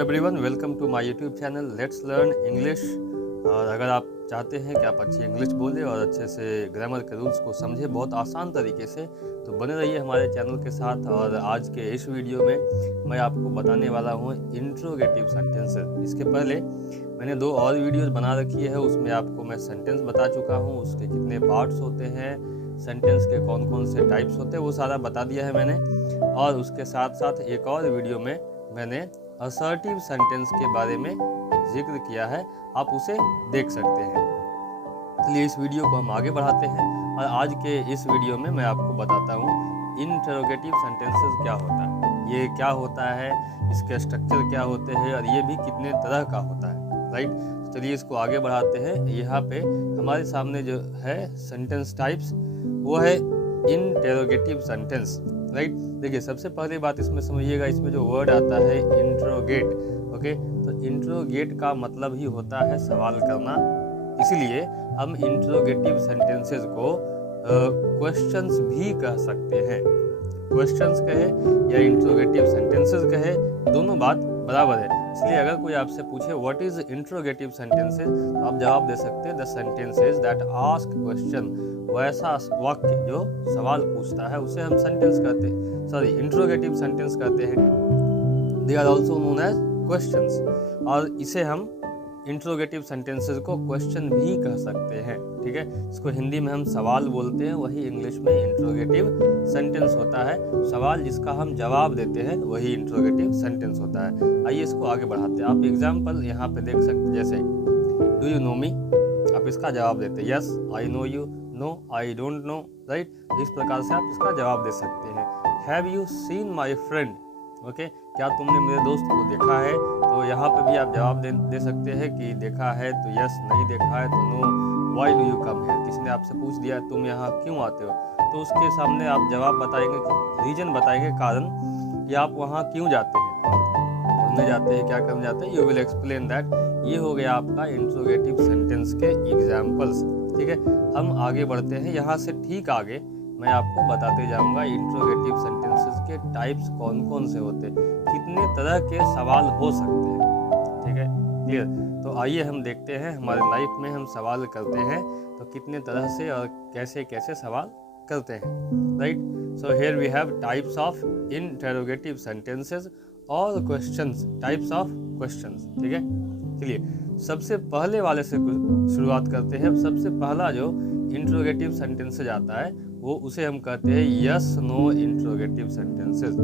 Everyone, welcome to my YouTube channel let's learn English. और अगर आप चाहते हैं कि आप अच्छी इंग्लिश बोलें और अच्छे से ग्रामर के रूल्स को समझें बहुत आसान तरीके से, तो बने रहिए हमारे चैनल के साथ। और आज के इस वीडियो में मैं आपको बताने वाला हूँ इंट्रोगेटिव सेंटेंसेस। इसके पहले मैंने 2 और वीडियोस बना रखी है, उसमें आपको मैं सेंटेंस बता चुका हूँ, उसके कितने पार्ट्स होते हैं, सेंटेंस के कौन कौन से टाइप्स होते हैं, वो सारा बता दिया है मैंने। और उसके साथ साथ एक और वीडियो में मैंने असर्टिव सेंटेंस के बारे में जिक्र किया है, आप उसे देख सकते हैं। चलिए इस वीडियो को हम आगे बढ़ाते हैं और आज के इस वीडियो में मैं आपको बताता हूँ इंटरोगेटिव सेंटेंसेस क्या होता है, ये क्या होता है, इसके स्ट्रक्चर क्या होते हैं और ये भी कितने तरह का होता है। राइट, चलिए इसको आगे बढ़ाते हैं। यहाँ पे हमारे सामने जो है सेंटेंस टाइप्स, वो है इंटरोगेटिव सेंटेंस। राइट, देखिए सबसे पहली बात इसमें समझिएगा, इसमें जो वर्ड आता है इंट्रोगेट। ओके, तो इंट्रोगेट का मतलब ही होता है सवाल करना, इसीलिए हम इंट्रोगेटिव सेंटेंसेस को क्वेश्चंस भी कह सकते हैं। क्वेश्चंस कहे या इंट्रोगेटिव सेंटेंसेस कहे, दोनों बात बराबर है। इसलिए अगर कोई आपसे पूछे व्हाट इज इंट्रोगेटिव सेंटेंसेस, तो आप जवाब दे सकते हैं the sentences that ask question. वैसा वाक्य जो सवाल पूछता है उसे हम सेंटेंस कहते हैं, सॉरी इंट्रोगेटिव सेंटेंस कहते हैं। They are also known as questions, और इसे हम इंट्रोगेटिव सेंटेंसेस को क्वेश्चन भी कह सकते हैं। ठीक है, इसको हिंदी में हम सवाल बोलते हैं, वही इंग्लिश में इंट्रोगेटिव सेंटेंस होता है। सवाल जिसका हम जवाब देते हैं वही इंट्रोगेटिव सेंटेंस होता है। आइए इसको आगे बढ़ाते हैं। आप एग्जाम्पल यहाँ पे देख सकते हैं, जैसे डू यू नो मी, आप इसका जवाब देते हैं yes I know you, no I don't know. Right, इस प्रकार से आप इसका जवाब दे सकते हैं। Have you seen my friend, okay, क्या तुमने मेरे दोस्त को देखा है, तो यहाँ पे भी आप जवाब दे सकते हैं कि देखा है तो यस, नहीं देखा है तो no. Why do you come here, किसी ने आपसे पूछ दिया तुम यहाँ क्यों आते हो, तो उसके सामने आप जवाब बताएंगे, रीजन बताएंगे, कारण कि आप वहाँ क्यों जाते हैं, पढ़ने जाते हैं, क्या करने जाते हैं, यू विल एक्सप्लेन दैट। ये हो गया आपका इंट्रोगेटिव सेंटेंस के एग्जाम्पल्स। ठीक है, हम आगे बढ़ते हैं। यहाँ से ठीक आगे मैं आपको बताते जाऊंगा इंट्रोगेटिव सेंटेंसेस के टाइप्स कौन कौन से होते हैं, कितने तरह के सवाल हो सकते हैं। ठीक है, क्लियर। तो आइए हम देखते हैं हमारे लाइफ में हम सवाल करते हैं तो कितने तरह से और कैसे कैसे सवाल करते हैं। Right, so here we have types of interrogative sentences और क्वेश्चंस, टाइप्स ऑफ क्वेश्चंस। ठीक है, चलिए सबसे पहले वाले से शुरुआत करते हैं। सबसे पहला जो इंट्रोगेटिव सेंटेंसेस आता है वो उसे हम कहते हैं यस नो इंट्रोगेटिव सेंटेंसेस।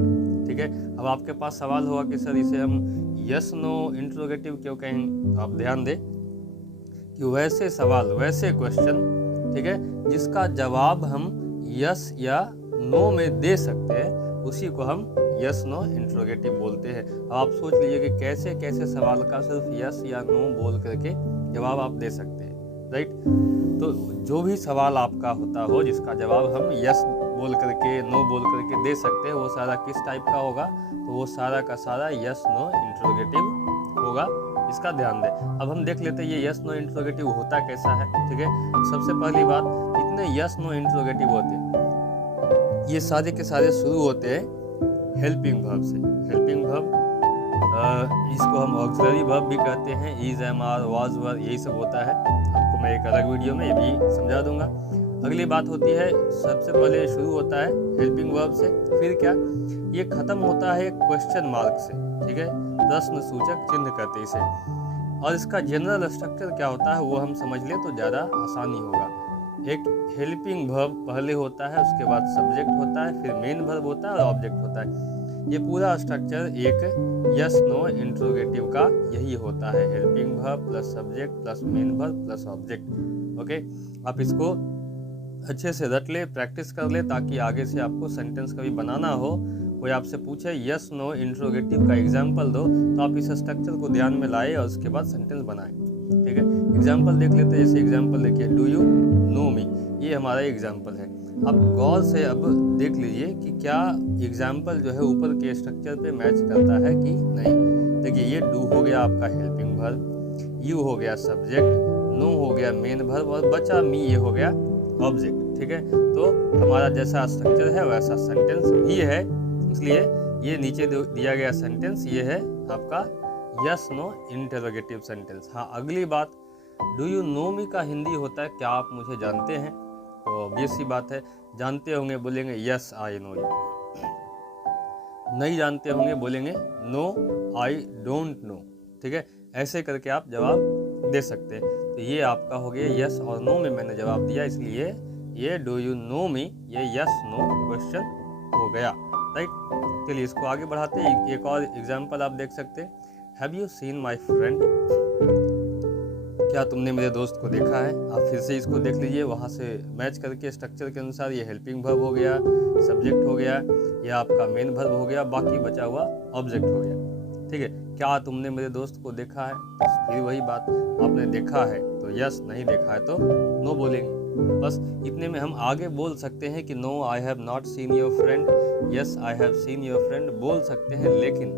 ठीक है, अब आपके पास सवाल होगा कि सर इसे हम यस नो इंट्रोगेटिव क्यों कहेंगे, तो आप ध्यान दें कि वैसे सवाल, वैसे क्वेश्चन, ठीक है, जिसका जवाब हम यस या नो में दे सकते हैं, उसी को हम यस नो इंट्रोगेटिव बोलते हैं। अब आप सोच लीजिए कि कैसे कैसे सवाल का सिर्फ यस या नो बोल करके जवाब आप दे सकते हैं। राइट, तो जो भी सवाल आपका होता हो जिसका जवाब हम यस बोल करके, नो बोल करके दे सकते हैं, वो सारा किस टाइप का होगा, तो वो सारा का सारा यस नो इंट्रोगेटिव होगा। इसका ध्यान दें। अब हम देख लेते हैं ये यस नो इंट्रोगेटिव होता कैसा है। ठीक है, सबसे पहली बात, इतने यस नो इंट्रोगेटिव होते हैं, ये सारे के सारे शुरू होते हैं हेल्पिंग वर्ब से। हेल्पिंग वर्ब, इसको हम ऑक्सिलरी वर्ब भी कहते हैं, इज, एम, आर, वाज, वर, यही सब होता है। आपको मैं एक अलग वीडियो में ये भी समझा दूंगा। अगली बात होती है, सबसे पहले शुरू होता है हेल्पिंग वर्ब से, फिर क्या, ये खत्म होता है क्वेश्चन मार्क से। ठीक है, प्रश्न सूचक चिन्ह कहते हैं इसे। और इसका जनरल स्ट्रक्चर क्या होता है वो हम समझ लें तो ज़्यादा आसानी होगा। एक हेल्पिंग वर्ब पहले होता है, उसके बाद सब्जेक्ट होता है, फिर मेन वर्ब होता है और ऑब्जेक्ट होता है। ये पूरा स्ट्रक्चर एक यस नो इंट्रोगेटिव का यही होता है, helping verb plus subject plus main verb plus object. Okay, आप इसको अच्छे से रट ले, प्रैक्टिस कर ले, ताकि आगे से आपको सेंटेंस कभी बनाना हो, कोई आपसे पूछे यस नो इंट्रोगेटिव का एग्जाम्पल दो, तो आप इस स्ट्रक्चर को ध्यान में लाए और उसके बाद सेंटेंस बनाएं। ठीक है, एग्जाम्पल देख लेते हैं। जैसे एग्जाम्पल देखिए, डू यू नो मी, ये हमारा एग्जाम्पल है। आप गौर से अब देख लीजिए कि क्या एग्जाम्पल जो है ऊपर के स्ट्रक्चर पे मैच करता है कि नहीं। देखिए ये डू हो गया आपका हेल्पिंग वर्ब, यू हो गया सब्जेक्ट, नो हो गया मेन वर्ब, और बचा मी ये हो गया ऑब्जेक्ट। ठीक है, तो हमारा जैसा स्ट्रक्चर है वैसा सेंटेंस भी है, इसलिए ये नीचे दिया गया सेंटेंस ये है आपका यस नो इंटरोगेटिव सेंटेंस। हाँ, अगली बात, डू यू नो मी का हिंदी होता है क्या आप मुझे जानते हैं। तो ऑब्वियस सी बात है, जानते होंगे बोलेंगे यस आई नो यू, नहीं जानते होंगे बोलेंगे नो आई डोंट नो। ठीक है, ऐसे करके आप जवाब दे सकते हैं। तो ये आपका हो गया यस और नो में मैंने जवाब दिया, इसलिए ये डू यू नो मी ये यस नो क्वेश्चन हो गया। राइट, चलिए इसको आगे बढ़ाते हैं। एक और एग्जाम्पल आप देख सकते हैं, have you seen my friend, क्या तुमने मेरे दोस्त को देखा है। आप फिर से इसको देख लीजिए, वहाँ से मैच करके स्ट्रक्चर के अनुसार ये हेल्पिंग वर्ब हो गया, सब्जेक्ट हो गया, ये आपका मेन वर्ब हो गया, बाकी बचा हुआ ऑब्जेक्ट हो गया। ठीक है, क्या तुमने मेरे दोस्त को देखा है, तो फिर वही बात, आपने देखा है तो यस, नहीं देखा है तो नो बोलेंगे। बस इतने में हम आगे बोल सकते हैं कि no I have not seen your friend, yes I have seen your friend बोल सकते हैं, लेकिन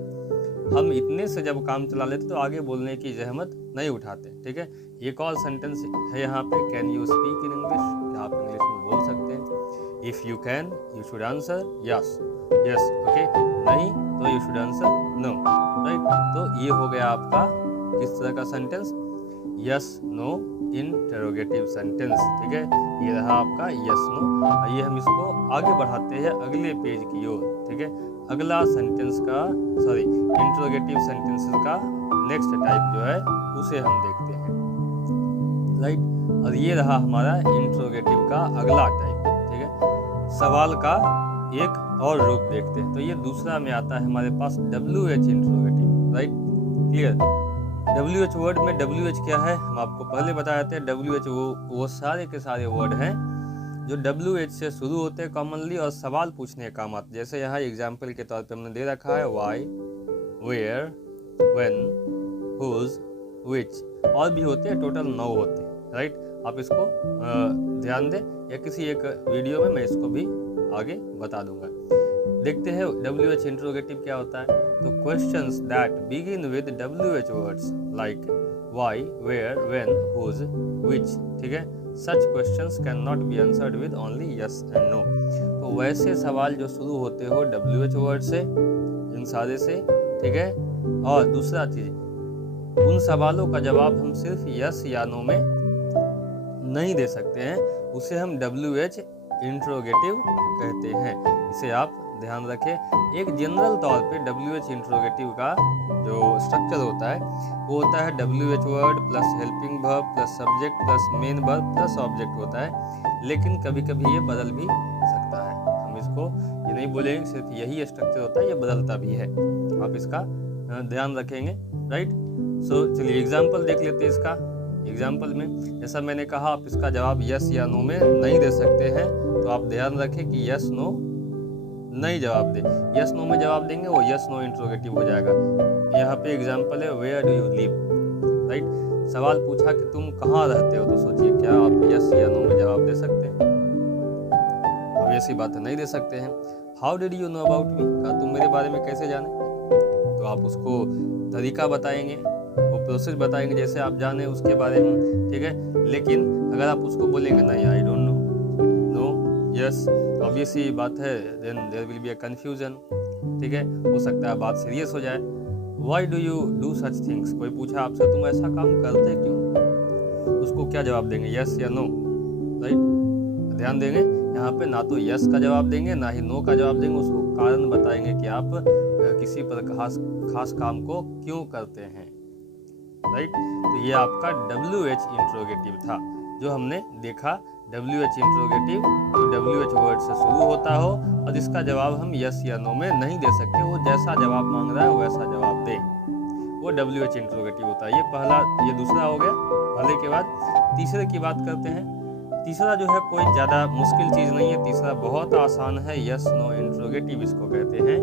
हम इतने से जब काम चला लेते तो आगे बोलने की जहमत नहीं उठाते। ठीक है, एक और सेंटेंस है यहाँ पे, can you speak in English, क्या आप इंग्लिश में बोल सकते हैं। If you can you should answer yes, yes okay, नहीं तो you should answer no. Right, तो ये हो गया आपका किस तरह का sentence, yes no interrogative sentence. ठीक है, ये रहा आपका यस नो। आइए हम इसको आगे बढ़ाते हैं अगले पेज की ओर। ठीक है, अगला सेंटेंस का इंटरोगेटिव सेंटेंसेस का नेक्स्ट टाइप जो है उसे हम देखते हैं। राइट, और ये रहा हमारा इंटरोगेटिव का अगला टाइप। ठीक है, सवाल का एक और रूप देखते हैं। तो ये दूसरा में आता है हमारे पास WH interrogative. Right, clear. WH word में WH क्या है हम आपको पहले बताए थे। WH वो सारे के सारे वर्ड हैं जो WH से शुरू होते हैं कॉमनली और सवाल पूछने का काम आते। जैसे यहाँ एग्जाम्पल के तौर पे हमने दे रखा है वाई, वेयर, व्हेन, हुज, विच, और भी होते हैं, टोटल 9 होते हैं। राइट, आप इसको ध्यान दें, या किसी एक वीडियो में मैं इसको भी आगे बता दूंगा। देखते हैं WH इंटरोगेटिव क्या होता है। तो questions that begin with WH words like why, where, when, whose, which. ठीक है, such questions can not be answered with only yes and no. तो वैसे सवाल जो शुरू होते हो WH वर्ड से, इन सारे से। ठीक है, और दूसरा चीज, उन सवालों का जवाब हम सिर्फ यस या नो में नहीं दे सकते हैं, उसे हम WH इंटरोगेटिव कहते हैं। इसे आप ध्यान रखें। एक जनरल तौर पे WH इंटरोगेटिव का जो स्ट्रक्चर होता है वो होता है WH word plus helping verb plus subject plus main verb plus object होता है, लेकिन कभी कभी ये बदल भी सकता है। हम इसको ये नहीं बोलेंगे सिर्फ यही स्ट्रक्चर होता है, ये बदलता भी है, आप इसका ध्यान रखेंगे। राइट, सो चलिए एग्जाम्पल देख लेते हैं इसका। एग्जाम्पल में जैसा मैंने कहा, आप इसका जवाब यस या नो में नहीं दे सकते हैं, तो आप ध्यान रखें कि यस नो नहीं जवाब दे। यस नो में जवाब देंगे वो यस नो इंटरोगेटिव हो जाएगा। यहाँ पे एग्जाम्पल है where do you live. Right, सवाल पूछा कि तुम कहाँ रहते हो, तो सोचिए क्या आप यस या नो में जवाब दे सकते हैं। अब ऐसी बात नहीं दे सकते हैं। How did you know about me, क्या तुम मेरे बारे में कैसे जाने, तो आप उसको तरीका बताएंगे, वो प्रोसेस बताएंगे जैसे आप जाने उसके बारे में। ठीक है, लेकिन अगर आप उसको बोलेंगे नहीं I don't know, no, yes, obvious ही बात है, then there will be a confusion. ठीक है, हो सकता है बात सीरियस हो जाए। Why do you do such things, कोई पूछा आपसे तुम ऐसा काम करते क्यों, उसको क्या जवाब देंगे, यस या नो। राइट, ध्यान देंगे यहाँ पे, ना तो यस का जवाब देंगे ना ही नो का जवाब देंगे, उसको कारण बताएंगे कि आप किसी पर खास काम को क्यों करते हैं। राइट, तो ये आपका WH इंटरोगेटिव था जो हमने देखा। WH इंटरोगेटिव जो WH वर्ड से शुरू होता हो और इसका जवाब हम यस या नो में नहीं दे सकते, वो जैसा जवाब मांग रहा है वैसा जवाब दे, वो WH इंटरोगेटिव होता है। ये पहला, ये दूसरा हो गया। पहले के बाद तीसरे की बात करते हैं। तीसरा जो है कोई ज़्यादा मुश्किल चीज़ नहीं है, तीसरा बहुत आसान है, यस नो इंटरोगेटिव इसको कहते हैं।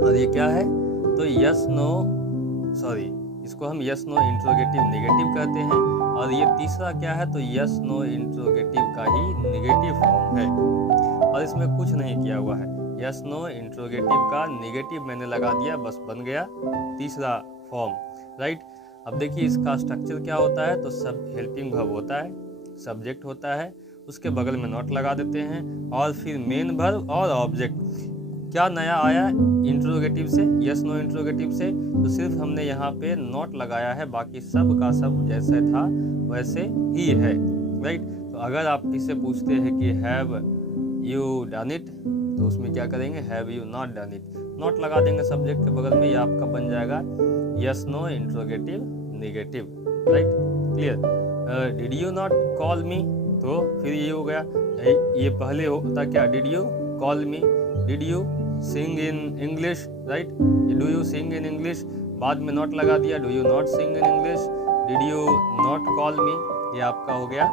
और ये क्या है, तो यस नो, सॉरी, इसको हम यस नो इंटरोगेटिव नेगेटिव कहते हैं। और ये तीसरा क्या है, तो यस नो इंटरोगेटिव का ही नेगेटिव फॉर्म है, और इसमें कुछ नहीं किया हुआ है। यस नो इंटरोगेटिव का नेगेटिव मैंने लगा दिया, बस बन गया तीसरा फॉर्म। राइट, अब देखिए इसका स्ट्रक्चर क्या होता है, तो सब हेल्पिंग वर्ब होता है, सब्जेक्ट होता है, उसके बगल में नॉट लगा देते हैं, और फिर मेन वर्ब और ऑब्जेक्ट। क्या नया आया इंटरोगेटिव से, यस नो इंटरोगेटिव से, तो सिर्फ हमने यहाँ पे नॉट लगाया है, बाकी सब का सब जैसे था वैसे ही है, राइट। तो अगर आप किससे पूछते हैं कि हैव यू डन इट, तो उसमें क्या करेंगे, have you not done it, not लगा देंगे सब्जेक्ट के बगल में, ये आपका बन जाएगा yes no interrogative negative, right, clear. Did you not call me, तो फिर ये हो गया, ये पहले होता क्या, did you call me, did you sing in English, right, do you sing in English, बाद में नॉट लगा दिया, do you not sing in English, did you not call me, ये आपका हो गया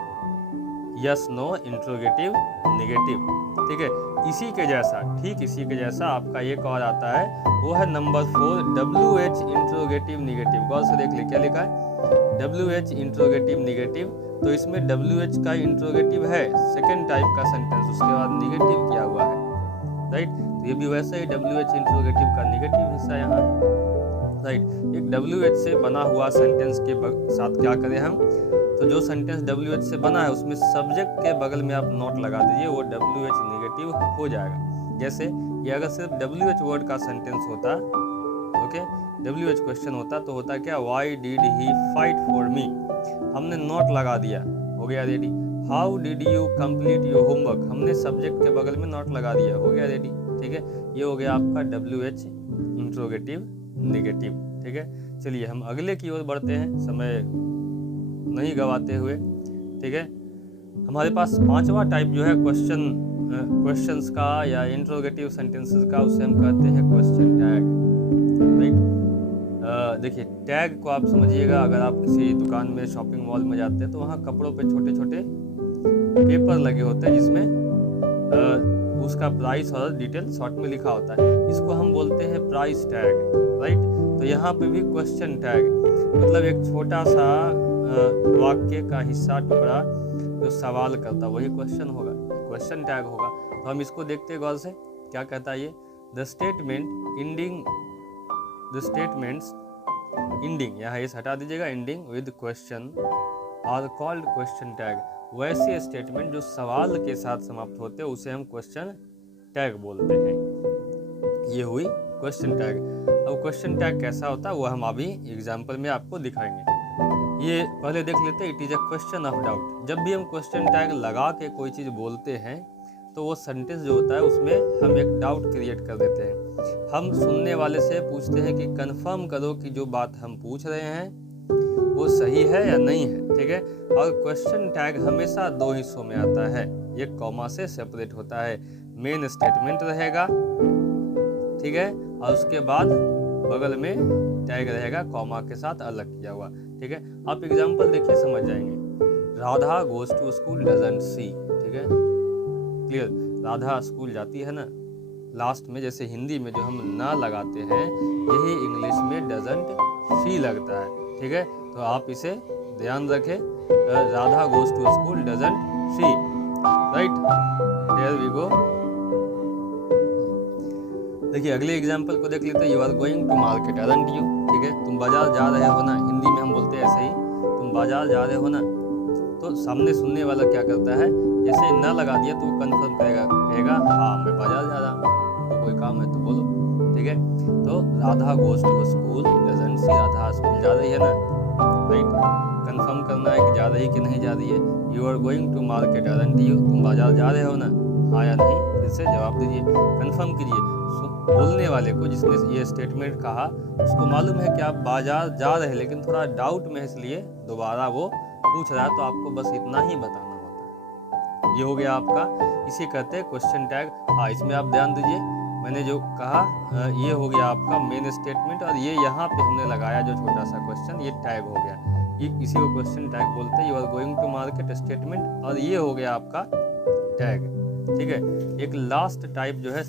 यस नो इंट्रोगेटिव नेगेटिव, ठीक है। इसी के जैसा, ठीक इसी के जैसा आपका एक और आता है, वो है नंबर 4 WH इंट्रोगेटिव नेगेटिव। गौर से देख ले क्या लिखा है, WH इंट्रोगेटिव नेगेटिव, तो इसमें WH का इंट्रोगेटिव है, सेकेंड टाइप का सेंटेंस, उसके बाद नेगेटिव किया हुआ है, राइट। तो ये भी वैसे ही WH इंट्रोगेटिव का नेगेटिव हिस्सा यहाँ, राइट। एक WH से बना हुआ सेंटेंस के साथ क्या करें हम, तो जो सेंटेंस WH से बना है उसमें सब्जेक्ट के बगल में आप नॉट लगा दीजिए, वो WH नेगेटिव हो जाएगा। जैसे ये अगर सिर्फ WH वर्ड का सेंटेंस होता, ओके, WH क्वेश्चन होता, तो होता क्या, why did he fight for me, हमने नॉट लगा दिया, हो गया ready. How did you complete your homework, हमने सब्जेक्ट के बगल में नॉट लगा दिया, हो गया रेडी, ठीक है। ये हो गया आपका WH इंट्रोगेटिव नेगेटिव, ठीक है। चलिए हम अगले की ओर बढ़ते हैं, समय नहीं गवाते हुए, ठीक है। हमारे पास पांचवा टाइप जो है क्वेश्चंस का या इंट्रोगेटिव सेंटेंसेस का, उसे हम कहते हैं क्वेश्चन टैग, राइट। देखिए टैग को आप समझिएगा, अगर आप किसी दुकान में शॉपिंग मॉल में जाते हैं तो वहाँ कपड़ों पे छोटे छोटे पेपर लगे होते हैं जिसमें उसका प्राइस और डिटेल शॉर्ट में लिखा होता है, इसको हम बोलते हैं प्राइस टैग, राइट। तो यहाँ पे भी क्वेश्चन टैग मतलब एक छोटा सा वाक्य का हिस्सा, टुकड़ा जो सवाल करता, वही क्वेश्चन होगा, क्वेश्चन टैग होगा। तो हम इसको देखते हैं गौर से, क्या कहता है ये, द स्टेटमेंट्स इंडिंग, यहाँ इस हटा दीजिएगा, ending with question are called question tag. वैसे स्टेटमेंट जो सवाल के साथ समाप्त होते हैं उसे हम क्वेश्चन टैग बोलते हैं। ये हुई क्वेश्चन टैग। अब क्वेश्चन टैग कैसा होता है वो हम अभी एग्जाम्पल में आपको दिखाएंगे। ये पहले देख लेते हैं, it is a question of doubt. जब भी हम क्वेश्चन टैग लगा के कोई चीज़ बोलते हैं तो वो सेंटेंस जो होता है उसमें हम एक डाउट क्रिएट कर देते हैं। हम सुनने वाले से पूछते हैं कि कंफर्म करो कि जो बात हम पूछ रहे हैं वो सही है या नहीं है, ठीक है। और क्वेश्चन टैग हमेशा दो हिस्सों में आता है, एक कॉमा से सेपरेट होता है, मेन स्टेटमेंट रहेगा, ठीक है, और उसके बाद बगल में टैग रहेगा कॉमा के साथ अलग किया हुआ, ठीक है। आप एग्जांपल देखिए समझ जाएंगे। Radha goes to school doesn't she, ठीक है, क्लियर। राधा स्कूल जाती है ना, लास्ट में जैसे हिंदी में जो हम ना लगाते हैं यही इंग्लिश में डजंट सी लगता है, ठीक है। तो आप इसे ध्यान रखें, Radha goes to school doesn't she, right, here we go. देखिए अगले एग्जाम्पल को देख लेते हैं। You are going to market aren't you, ठीक है, तुम बाजार जा रहे हो ना, हिंदी में हम बोलते हैं ऐसे ही, तुम बाजार जा रहे हो ना। तो सामने सुनने वाला क्या करता है, जैसे न लगा दिया तो वो कन्फर्म कहेगा हाँ मैं बाजार जा रहा हूँ, तो कोई काम है तो बोलो, ठीक है। तो Radha goes to school doesn't she, Radha school जा रही है ना, राइट, कंफर्म करना है कि जा रही कि नहीं जा रही है। You are going to market aren't you, तुम बाजार जा रहे हो ना, हाँ या नहीं, फिर से जवाब दीजिए, कंफर्म कीजिए। बोलने वाले को जिसने ये स्टेटमेंट कहा उसको मालूम है कि आप बाजार जा रहे हैं, लेकिन थोड़ा डाउट में इसलिए दोबारा वो पूछ रहा है, तो आपको बस इतना ही बताना होता है। ये हो गया आपका, इसे कहते हैं क्वेश्चन टैग। हाँ इसमें आप ध्यान दीजिए, मैंने जो कहा ये हो गया आपका मेन स्टेटमेंट, और ये यहाँ पे हमने लगाया जो छोटा सा क्वेश्चन, ये टैग हो गया, ये इसी को क्वेश्चन टैग बोलते हैं। You are going to market statement, और ये हो गया आपका टैग, ठीक है। एक लास्ट टाइप जो है,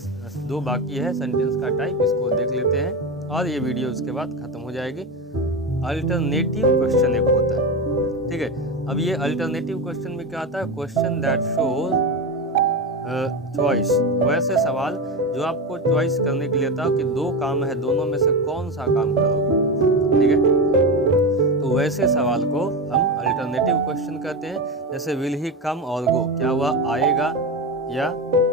दो बाकी है सेंटेंस का टाइप, इसको देख लेते हैं और ये वीडियो उसके बाद खत्म हो जाएगी। अल्टरनेटिव क्वेश्चन एक होता है, ठीक है। अब ये अल्टरनेटिव क्वेश्चन में क्या आता है, क्वेश्चन दैट शोज चॉइस, वैसे सवाल जो आपको चॉइस करने के लिए था कि दो काम है, दोनों में से कौन सा काम करोगे, ठीक है। तो वैसे सवाल को हम अल्टरनेटिव क्वेश्चन कहते हैं। जैसे विल ही कम और गो, क्या वह आएगा या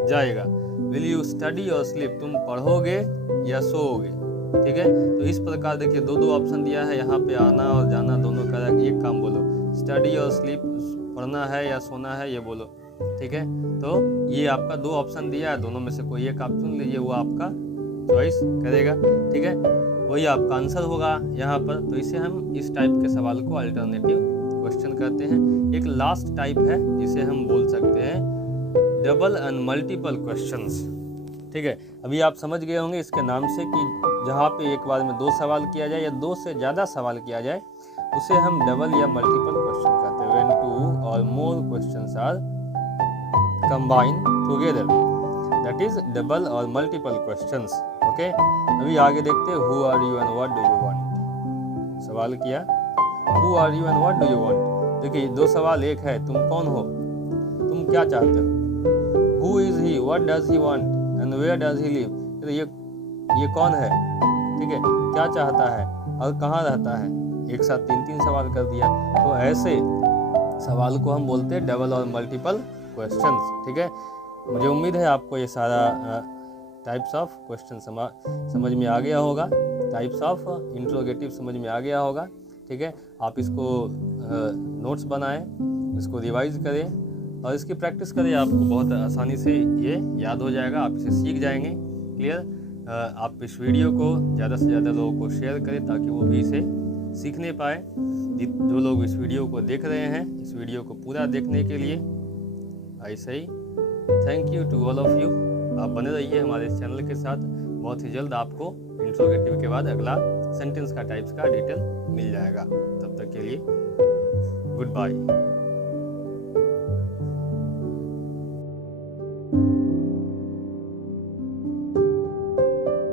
जाएगा। विल यू स्टडी और स्लीप, तुम पढ़ोगे या सोओगे, ठीक है। तो इस प्रकार देखिए दो दो ऑप्शन दिया है, यहाँ पे आना और जाना दोनों का एक काम बोलो, स्टडी और स्लीप, पढ़ना है या सोना है ये बोलो, ठीक है। तो ये आपका दो ऑप्शन दिया है, दोनों में से कोई एक आप चुन लीजिए, वो आपका चॉइस करेगा, ठीक है। वही आपका आंसर होगा यहाँ पर। तो इसे हम इस टाइप के सवाल को अल्टरनेटिव क्वेश्चन कहते हैं। एक लास्ट टाइप है जिसे हम बोल सकते हैं डबल एंड मल्टीपल क्वेश्चंस, ठीक है। अभी आप समझ गए होंगे इसके नाम से कि जहाँ पे एक बार में दो सवाल किया जाए या दो से ज़्यादा सवाल किया जाए उसे हम डबल या मल्टीपल क्वेश्चन कहते हैं। व्हेन टू और more questions are combined together, that is double और मल्टीपल क्वेश्चंस, ओके। अभी आगे देखते हैं who are you and what do you want. सवाल किया who are you and what do you want. देखिए दो सवाल, एक है तुम कौन हो, तुम क्या चाहते हो। Who is he, what does he want and where does he live. तो ये कौन है, ठीक है, क्या चाहता है और कहाँ रहता है। एक साथ तीन तीन सवाल कर दिया। तो ऐसे सवाल को हम बोलते हैं डबल और मल्टीपल क्वेश्चंस, ठीक है। मुझे उम्मीद है आपको ये सारा टाइप्स ऑफ क्वेश्चन समझ में आ गया होगा, टाइप्स ऑफ इंट्रोगेटिव समझ में आ गया होगा, ठीक है। आप इसको नोट्स बनाएं, इसको रिवाइज करें और इसकी प्रैक्टिस करें, आपको बहुत आसानी से ये याद हो जाएगा, आप इसे सीख जाएंगे। क्लियर। आप इस वीडियो को ज़्यादा से ज़्यादा लोगों को शेयर करें ताकि वो भी इसे सीखने पाए। जो लोग इस वीडियो को देख रहे हैं, इस वीडियो को पूरा देखने के लिए ऐसे ही thank you to all of you. आप बने रहिए हमारे इस चैनल के साथ। बहुत ही जल्द आपको इंट्रोगेटिव के बाद अगला सेंटेंस का टाइप्स का डिटेल मिल जाएगा। तब तक के लिए गुड बाय।